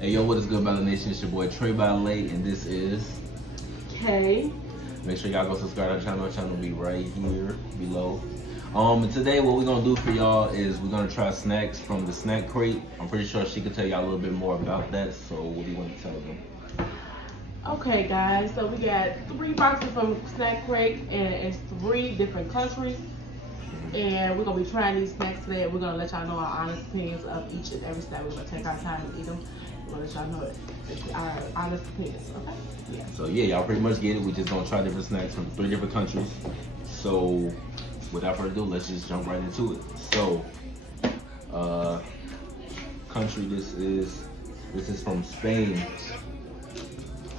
Hey yo, what is good, Battle Nation? It's your boy Treybaile, and this is K. Make sure y'all go subscribe to our channel. Our channel will be right here below. Today what we're gonna do for y'all is we're gonna try snacks from the snack crate. I'm pretty sure she could tell y'all a little bit more about that. So what do you want to tell them? Okay, guys. So we got 3 boxes from Snack Crate, and it's 3 different countries. And we're gonna be trying these snacks today. And we're gonna let y'all know our honest opinions of each and every snack. We're gonna take our time and eat them. We're gonna let y'all know our honest opinions. Okay? Yeah. So yeah, y'all pretty much get it. We just gonna try different snacks from 3 different countries. So without further ado, let's just jump right into it. So, country this is from Spain.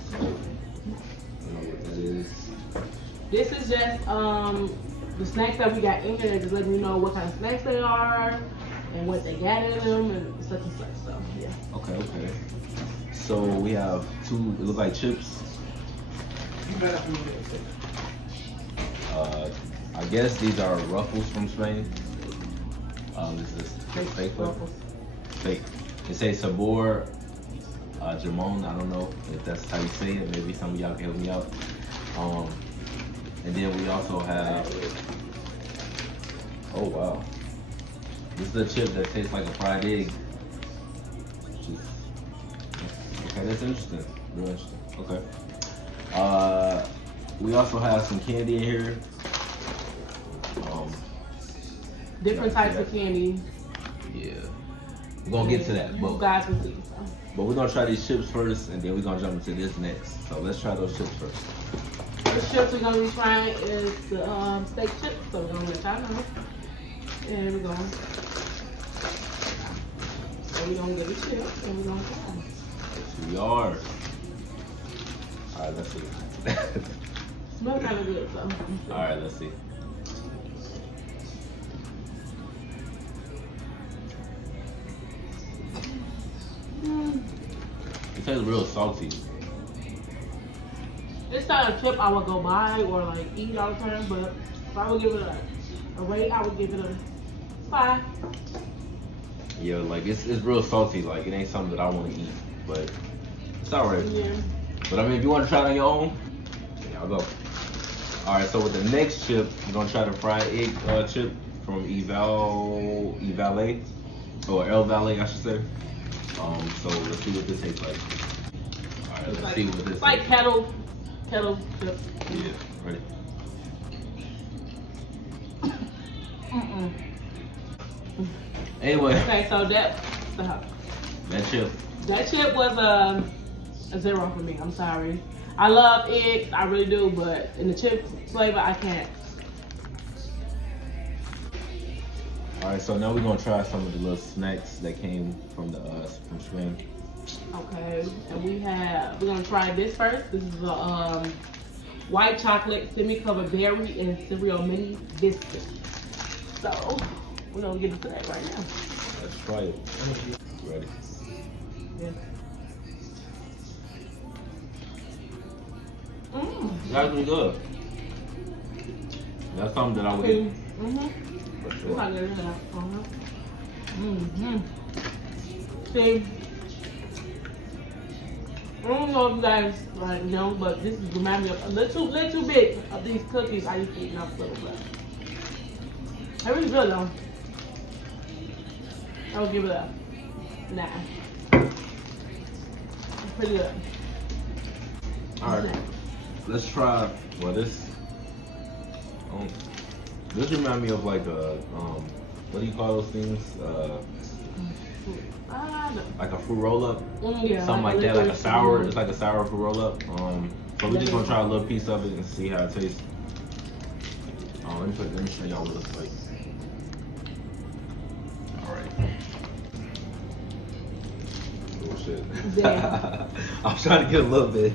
So, I don't know what that is. This is just the snacks that we got in here. They're just letting you know what kind of snacks they are and what they got in them and such and such. So yeah. Okay. So we have 2. It looks like chips. I guess these are Ruffles from Spain. This is fake Ruffles. Fake. It says Sabor Jamon. I don't know if that's how you say it. Maybe some of y'all can help me out. And then we also have. Oh wow. This is a chip that tastes like a fried egg. Okay, that's interesting. Real interesting. Okay. We also have some candy in here. Different types of candy. Yeah. We're gonna get to that. You guys will see. But we're gonna try these chips first, and then we're gonna jump into this next. So let's try those chips first. The chips we're gonna be trying is the steak chips. So we're gonna let y'all know. And we're going. So we're gonna get the chips and we're gonna try them. Yes, we are. Alright, let's see. Smell kind of good, so. Alright, let's see. It tastes real salty. It's not a chip I would go buy or like eat all the time, but if I would give it a rate, I would give it a 5. Yeah, like it's real salty. Like it ain't something that I want to eat, but it's alright. Yeah. But I mean, if you want to try it on your own, yeah, I'll go. Alright, so with the next chip, we're gonna try the fried egg chip from Evale, or El Valle, I should say. So let's see what this tastes like. Alright, let's see what this It's like kettle chips. Yeah, ready? Anyway. Okay, so that chip was a 0 for me. I'm sorry. I love eggs, I really do, but in the chip flavor, I can't. Alright, so now we're gonna try some of the little snacks that came from from Spain. Okay, and we're gonna try this first. This is a white chocolate semi-covered berry and cereal mini biscuit. So we're gonna get into that right now. Let's try it. Ready? Yeah. It's actually good. That's something that I would eat. For sure. See, I don't know if you guys like know, but this is remind me of a little bit of these cookies I used to eat when I was little. But it was good though. I would give it a 9. It's pretty good. Alright, let's try. Well, this reminds me of like a what do you call those things? Like a fruit roll up, Yeah, something like that, like a sour. It's like a sour fruit roll up. So we're just gonna try a little piece of it and see how it tastes. Let me show y'all what it looks like. All right. Oh shit. Yeah. I'm trying to get a little bit.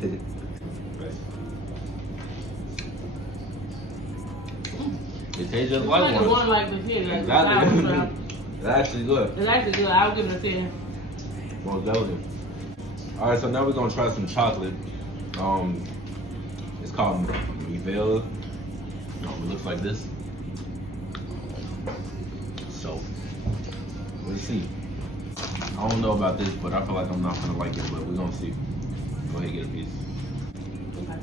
It tastes just like one. One like the kid. Exactly. It's actually good. It's actually good. I'll give it a 10. Most definitely. All right, so now we're gonna try some chocolate. It's called Mivelle. It looks like this. So, let's see. I don't know about this, but I feel like I'm not gonna like it, but we're gonna see. Go ahead and get a piece. Okay.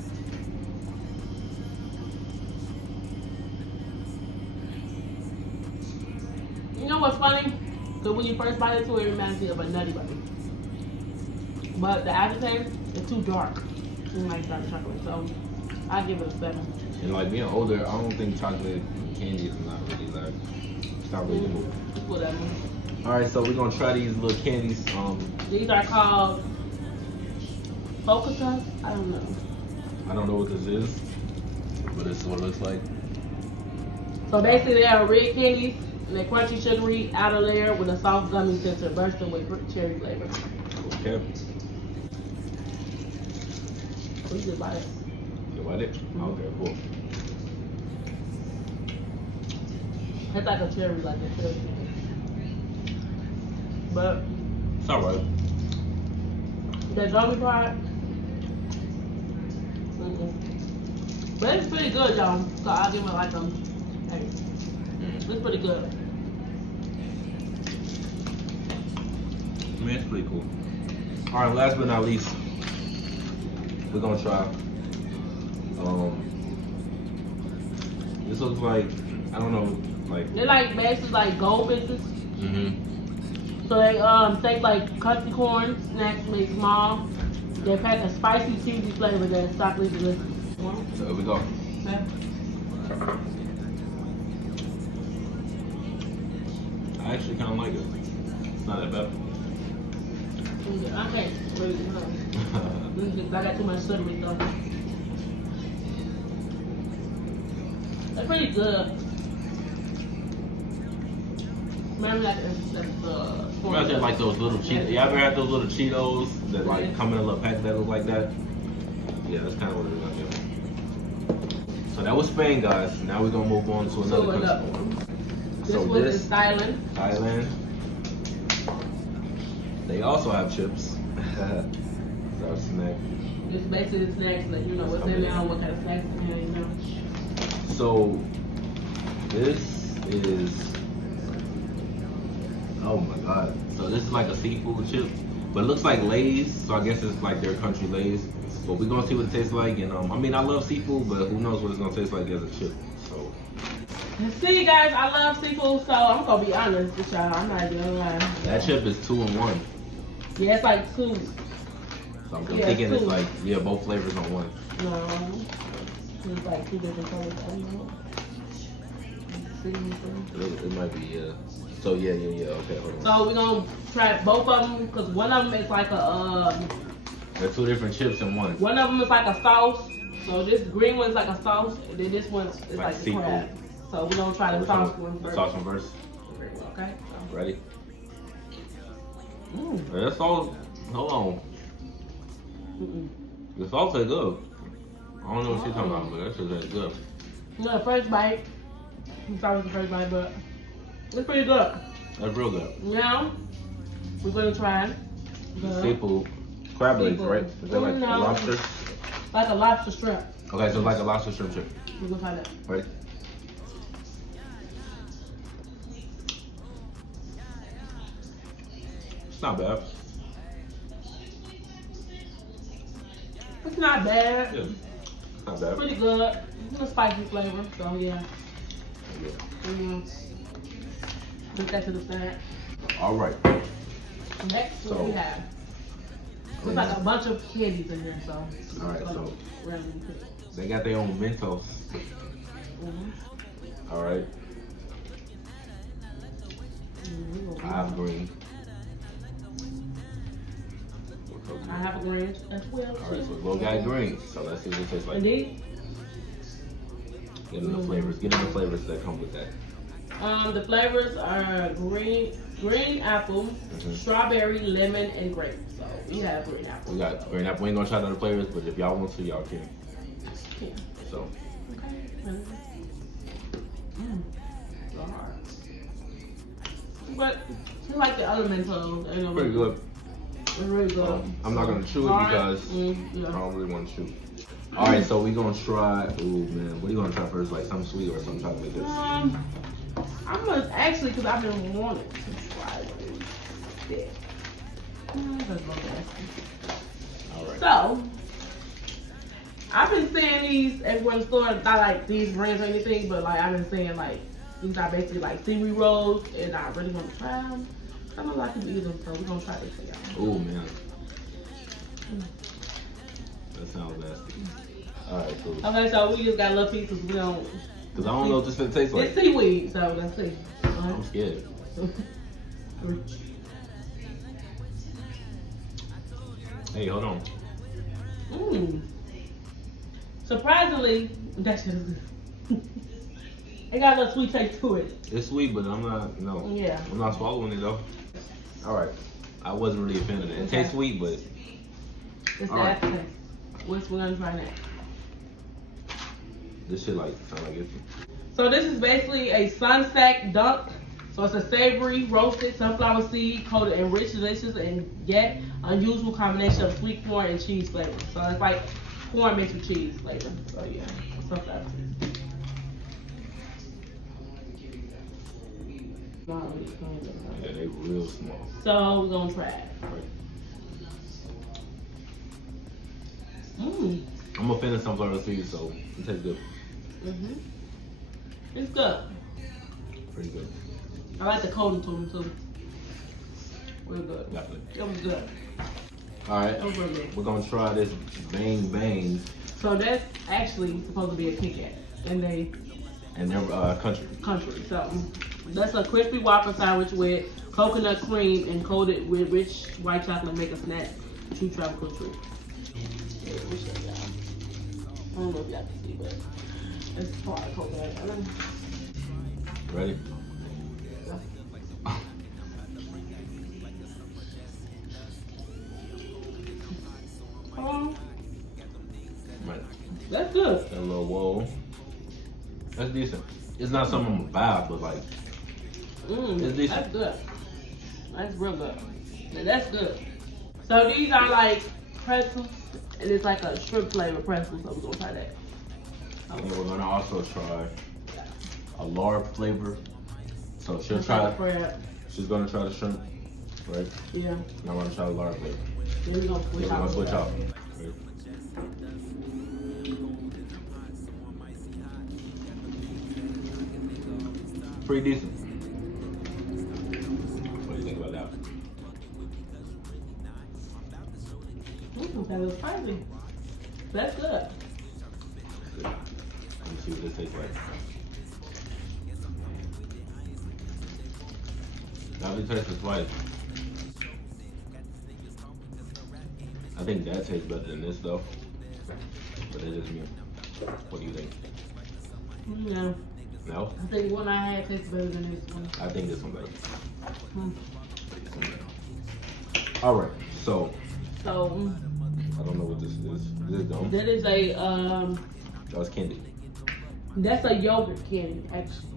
You know what's funny? Because when you first bite into it, it reminds me of a Nutty Buddy. But the aftertaste is too dark. I don't like dark chocolate, so I give it a 7. And like being older, I don't think chocolate candy is not really like, it's not really the move. It's whatever. Alright, so we're gonna try these little candies. These are called polka dots. I don't know. I don't know what this is, but this is what it looks like. So basically, they are red candies, and they're crunchy, sugary outer layer with a soft gummy center, bursting with cherry flavor. Okay. We just bite it. You like it? Okay, cool. It's like a cherry, But It's alright. the gummy part, but it's pretty good, y'all. So I'll give it like a 8. It's pretty good. I mean, it's pretty cool. Alright, last but not least, we're gonna try. This looks like, I don't know, like. They're like basically like goldfishes. So they take like country corn snacks made small. They pack a spicy cheesy flavor that's chocolatey delicious. So here we go. Okay. I actually kind of like it. It's not that bad. Okay. I got too much sugar with them. They're pretty good. Maybe Imagine like those little Cheetos. You ever had those little Cheetos that like come in a little pack that look like that? Yeah, that's kind of what it is. So that was Spain, guys. Now we're gonna move on to another country. This one is Thailand. Thailand. They also have chips. It's our snack. It's basically the snacks, like you know what's in there, what kind of snacks in there, you know. So this is, oh my god. So this is like a seafood chip, but it looks like Lay's. So I guess it's like their country Lay's. But we're gonna see what it tastes like. And I mean, I love seafood, but who knows what it's gonna taste like as a chip. So. See, guys, I love seafood, so I'm gonna be honest with y'all. I'm not gonna lie. That chip is 2 in 1. Yeah, it's like 2. So I'm thinking it's like, yeah, both flavors on one. No, it's like 2 different colors. I don't know. It might be, yeah. So yeah. Okay, hold on. So we're gonna try both of them because one of them is like a. They're 2 different chips in one. One of them is like a sauce. So this green one's like a sauce, and then this one is like seafood. crab. So we're gonna try the sauce one first. Sauce one first. Okay. So. Ready? That's all. Hold on. The sauce is good. I don't know what she's talking about, but that shit is good. You know, the first bite. I'm sorry with the first bite, but it's pretty good. That's real good. Now we're gonna try The seafood. Crab legs, right? Is that like a lobster? Like a lobster shrimp. Okay, so like a lobster shrimp chip. We're gonna try that. Ready? It's not bad. It's not bad. Yeah. Not bad. Pretty good. It's a spicy flavor, so yeah. Put that to the side. All right. Next, what we have? There's like a bunch of candies in here, so. All right, so randomly pick. they got their own Mentos. All right. I have green. I have a green as well. All right, so both got green. So let's see what it tastes like. Indeed. Get them the flavors. Get them the flavors that come with that. The flavors are green apple, strawberry, lemon, and grape. So we have green apple. We got green apple. We ain't gonna try none of the flavors, but if y'all want to, y'all can. Yeah. So. Okay. So hard. But it's like the elemental. Pretty good. It's really good. I'm not gonna chew it because I don't really want to chew. All right, so we gonna try. Ooh man, what are you gonna try first? Like something sweet or something chocolate? I'm gonna actually, cause I've been wanting to try this. That's a little nasty. All right. So, I've been seeing these everywhere in the store. Not like these brands or anything, but like I've been seeing like these are basically like seaweed rolls, and I really want to try them. I don't know if I can eat them, so we're gonna try this for y'all. Oh man, that sounds nasty. All right, cool. Okay, so we just got little pieces. We don't. Cause I don't know what this gonna taste like. It's seaweed, so let's see. I'm scared. Hey, hold on. Mmm. Surprisingly, that shit is good. It got a little sweet taste to it. It's sweet, but I'm not. No. Yeah. I'm not swallowing it though. All right. I wasn't really a fan of it. It tastes sweet, but it's the aftertaste. What's we're gonna try next? This shit like sound like it's. So this is basically a sunstack dunk. So it's a savory roasted sunflower seed coated in rich, delicious, and yet unusual combination of sweet corn and cheese flavor. So it's like corn mixed with cheese flavor. So yeah, sunflower seed. Yeah, they real small. So we're gonna try it. Mmm. I'm a fan of sunflower seeds, so it tastes good. Mhm. It's good. Pretty good. I like the coating to them too. Real good. Definitely. It was good. All right. It was really good. We're gonna try this bang bang. So that's actually supposed to be a Kit Kat, and their country. So that's a crispy waffle sandwich with coconut cream and coated with rich white chocolate. Make a snack. True tropical treat. Yeah, let me show y'all. I don't know if y'all can see, but it's hard coconut. Ready? Right. That's good. That little whoa. That's decent. It's not something I'm gonna buy, but like, it's decent. That's good. That's real good. And that's good. So these are like pretzels, and it's like a shrimp flavor pretzel. So we're gonna try that. And we're gonna also try a lard flavor. So she'll It's try. like a crab. She's gonna try the shrimp, right? Yeah. And I'm gonna try the lard flavor. Then we're gonna So switch we're gonna out. switch out. Right? Pretty decent. What do you think about that? That was spicy. That's good. Good. Let me see what this tastes like. Now this tastes like. I think that tastes better than this though. But that's just me. What do you think? No. No? I think one I had tastes better than this one. I think this one better. Hmm. Alright, so So I don't know what this is. Is it gum? that is a That was candy. that's a yogurt candy actually.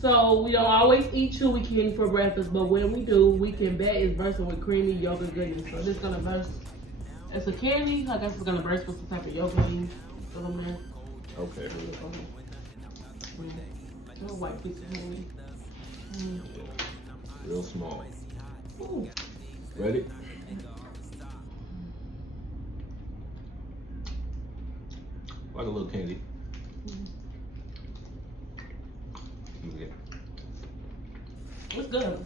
So we don't always eat chewy candy for breakfast, but when we do, we can bet it's bursting with creamy yogurt goodness. So this is gonna burst. It's a candy. I guess it's gonna burst with some type of yogurt in there. Okay. Little white piece of candy. Yeah. Real small. Ooh. Ready? Like a little candy. Yeah. It's good.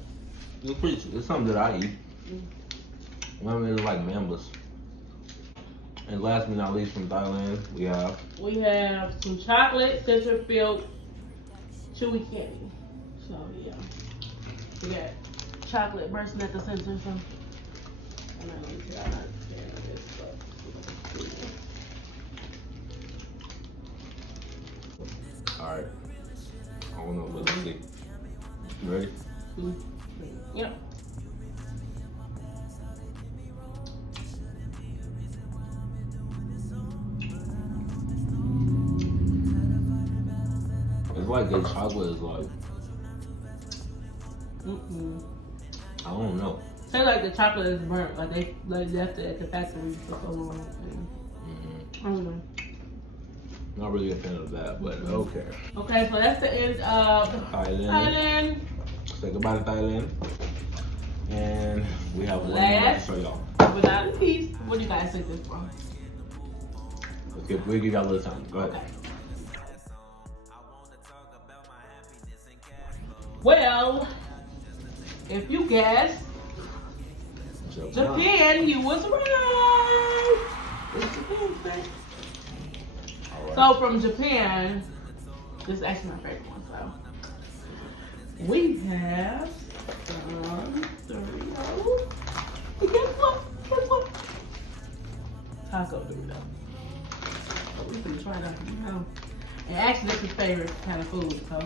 It's pretty. It's something that I eat. I really like members. And last but not least, from Thailand, we have some chocolate center filled chewy candy. So yeah, we got chocolate bursting at the center. So I'm not really sure. I'm not a fan of this, but all right. I don't know, but let's see. You ready? Yep. It's like the chocolate is like. I don't know. Say like the chocolate is burnt, like they left it at the factory for so long. I don't know. Not really a fan of that, but okay. Okay, so that's the end of Thailand. Thailand. Say goodbye to Thailand. And we have one more to show y'all. But not least, what do you guys think this from? We'll give y'all a little time. Go ahead. Okay. Well, if you guessed Japan, you was right. It's Japan, right? All right. So from Japan, this is actually my favorite one. So we have Doritos. And guess what? Guess what? Taco Dorito. So we finna try that, you know. And actually, that's his favorite kind of food. So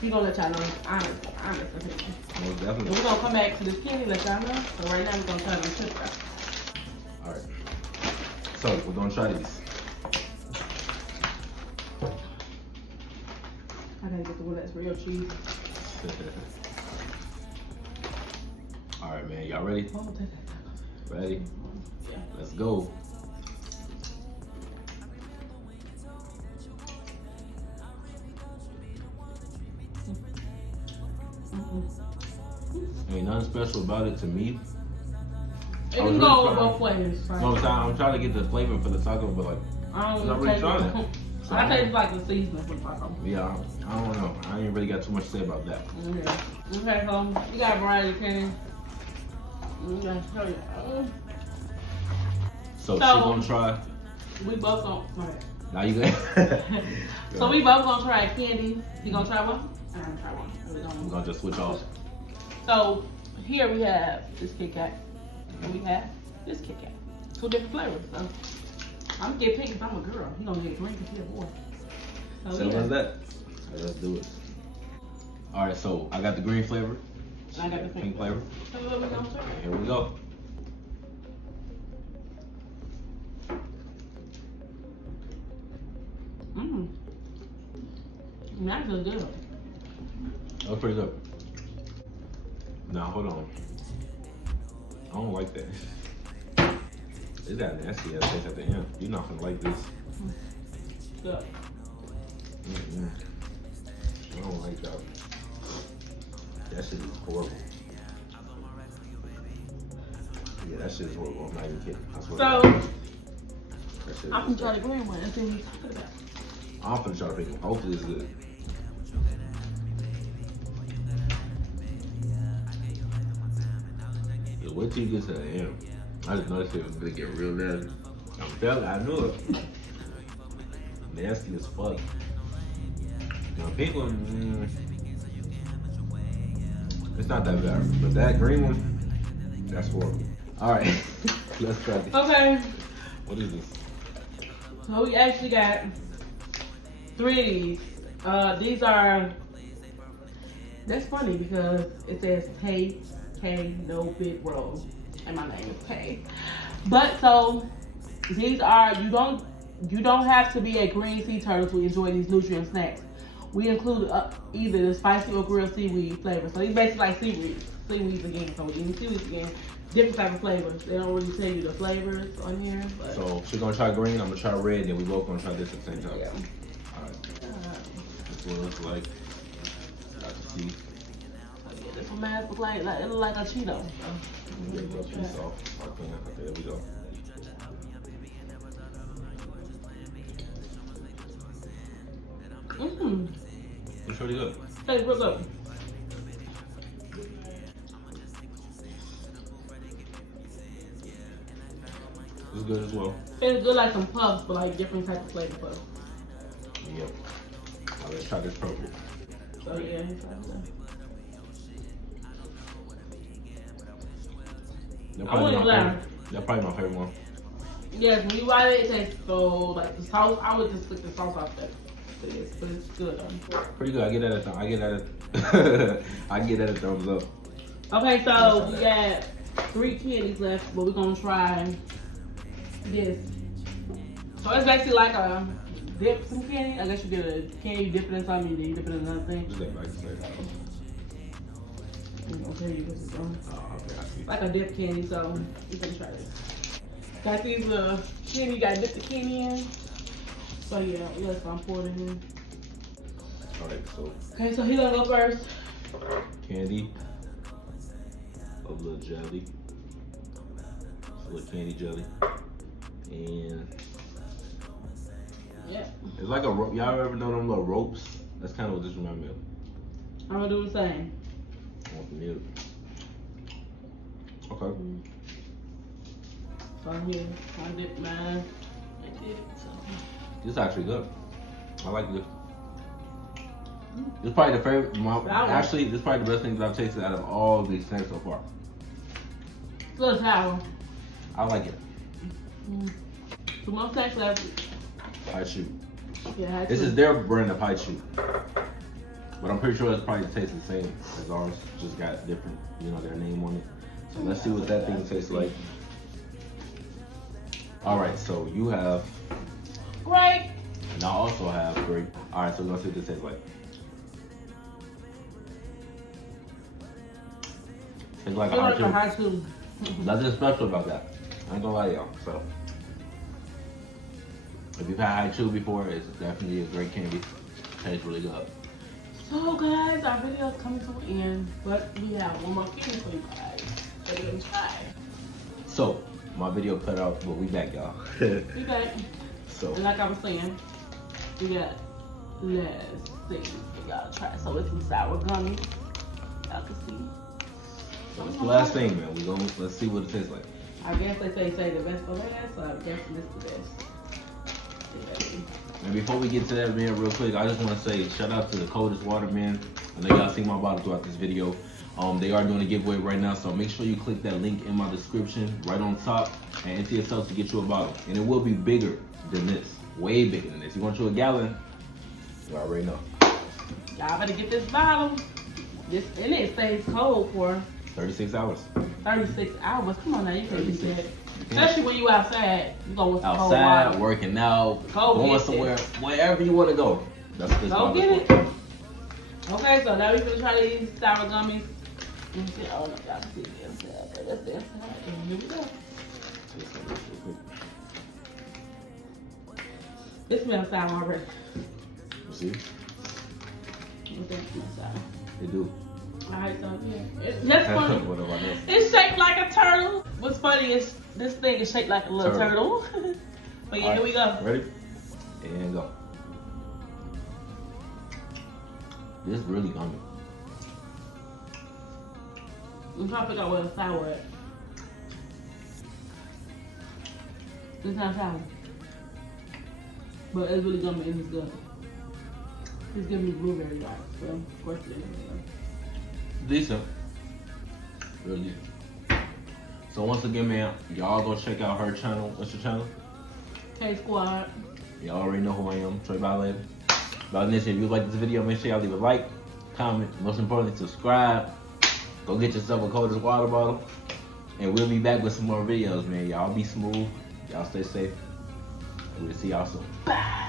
we gonna let y'all know honest opinion. Most definitely. And we're gonna come back to this candy, let y'all know. So right now we're gonna try them chips out. Alright. So we're gonna try these. I gotta get the one that's real cheesy. Alright, man, y'all ready? Oh, take that. Ready? Yeah. Let's go. Ain't nothing special about it to me. It can go with both ways. You know what I'm trying to get the flavor for the taco, but like, I I'm don't not really trying it. So I taste like the seasoning for the taco. Yeah, I don't know. I ain't really got too much to say about that. Okay, so you got a variety of candy. I'm gonna show you. So she gonna try. We both gonna. Now you good? So we both gonna try candy. You gonna try one? I'm gonna try one. We're gonna just switch off. So here we have this Kit Kat, and we have this Kit Kat. Two different flavors. So I'm gonna get pink because I'm a girl. You gonna get green because you're a boy. So what's that? Right, let's do it. All right, so I got the green flavor. I got the pink flavor. So what we gonna try? Here we go. That's really good. That was pretty good. Now hold on. I don't like that. It's got nasty ass taste at the end. You're not gonna like this. Good. I don't like that. That shit is horrible. Yeah, that shit is horrible. I'm not even kidding. I swear So I'm gonna try the green one and see what you're talking about. I'm finna try to pick one. Hopefully it's good. Yeah, wait till you get to the end. I just noticed it was gonna get real nasty. I'm telling you, I knew it. Nasty as fuck. Now, pink one, it's not that bad. But that green one, that's horrible. Alright, let's try this. Okay. What is this? So we actually got 3 of these. These are, that's funny because it says K, no big roll. And my name is K. But so these are, you don't have to be a green sea turtle to enjoy these nutrient snacks. We include either the spicy or grilled seaweed flavor. So these basically like seaweeds again. So we're eating seaweeds again. Different type of flavors. They don't really tell you the flavors on here. But so she's gonna try green, I'm gonna try red, and then we both gonna try this at the same time. Yeah. Alright. This one looks like. Got the teeth. Yeah, this one man look like it look like a Cheeto. There we go, piece off. Okay, there we go. It's pretty good. Tastes real good. It's good as well. It's good like some puffs, but like different types of flavor puffs. Yep. Now let's try this purple. So yeah, he's trying to. That's probably my favorite one. Yes, when you bite it, it tastes so like the sauce. I would just lick the sauce off that. But it's good. Pretty good. I get that a thumbs up. Okay, so we got 3 candies left, but we're gonna try this. So it's basically like a dip some candy. I guess you get a candy, you dip it in something, then you dip it in another thing. What's that like to say? I'm gonna tell you this is on. Oh, okay, I see. Like a dip candy, so you can try this. Got these candy, you gotta dip the candy in. So yeah, let's pour it in. Alright, so. Okay, so he's gonna go first. Candy. a little jelly. It's a little candy jelly. And yep. It's like a rope. Y'all ever know them little ropes? That's kind of what this reminds me of. I'm gonna do the same. I want the milk. Okay. So here, I dip mine. I did it. So. This is actually good. I like this. This is probably the favorite. Actually, this is probably the best thing that I've tasted out of all these snacks so far. It's a little sour. I like it. Two more snacks left. High shoot. Yeah, this is their brand of high shoot. But I'm pretty sure it's probably tastes the same as ours. Just got different, you know, their name on it. So let's see what that thing tastes like. Alright, so you have grape. And I also have grape. Alright, so we're gonna see what this tastes like. It's like a high shoe. Nothing special about that. I ain't gonna lie to y'all. So if you've had high chew before, it's definitely a great candy. Tastes really good. So guys, our video is coming to an end, but we have one more candy for you guys. So you're gonna try. So my video cut out, but we back, y'all. We back. So and like I was saying, we got let's see. We gotta try. So it's some sour gummy. Y'all can see. So it's the last thing, man. Let's see what it tastes like. I guess they say the best for last, so I guess this is the best. And before we get to that, man, real quick, I just want to say shout out to the coldest water, man. I know y'all seen my bottle throughout this video. They are doing a giveaway right now, so make sure you click that link in my description right on top and enter yourself to get you a bottle. And it will be bigger than this, way bigger than this. You want you a gallon? You already know. Y'all better get this bottle. And it stays cold for 36 hours. 36 hours. Come on now, you can't do that. Especially when you outside. You go with some cold outside, water. working out, Go going somewhere, wherever you want to go. That's what this go bottle's get it. for. Okay, so now we're gonna try these sour gummies. Oh no, y'all can see the inside. Okay, that's the inside. And here we go. This smells sour already. You see? What's that smell sour? They do. Alright, so yeah. That's funny. What about this? It's shaped like a turtle. What's funny is this thing is shaped like a little turtle. But yeah, here we go. Ready? And go. This is really gummy. I'm trying to figure out where the sour at. It's not sour. But it's really gummy and it's good. It's giving me blueberry vibes. So, of course, it is. Decent. Really decent. So once again, man, y'all go check out her channel. What's your channel? K-Squad. Y'all already know who I am, Treybaile. But if you like this video, make sure y'all leave a like, comment, most importantly, subscribe. Go get yourself a coldest water bottle. And we'll be back with some more videos, man. Y'all be smooth. Y'all stay safe. And we'll see y'all soon. Bye.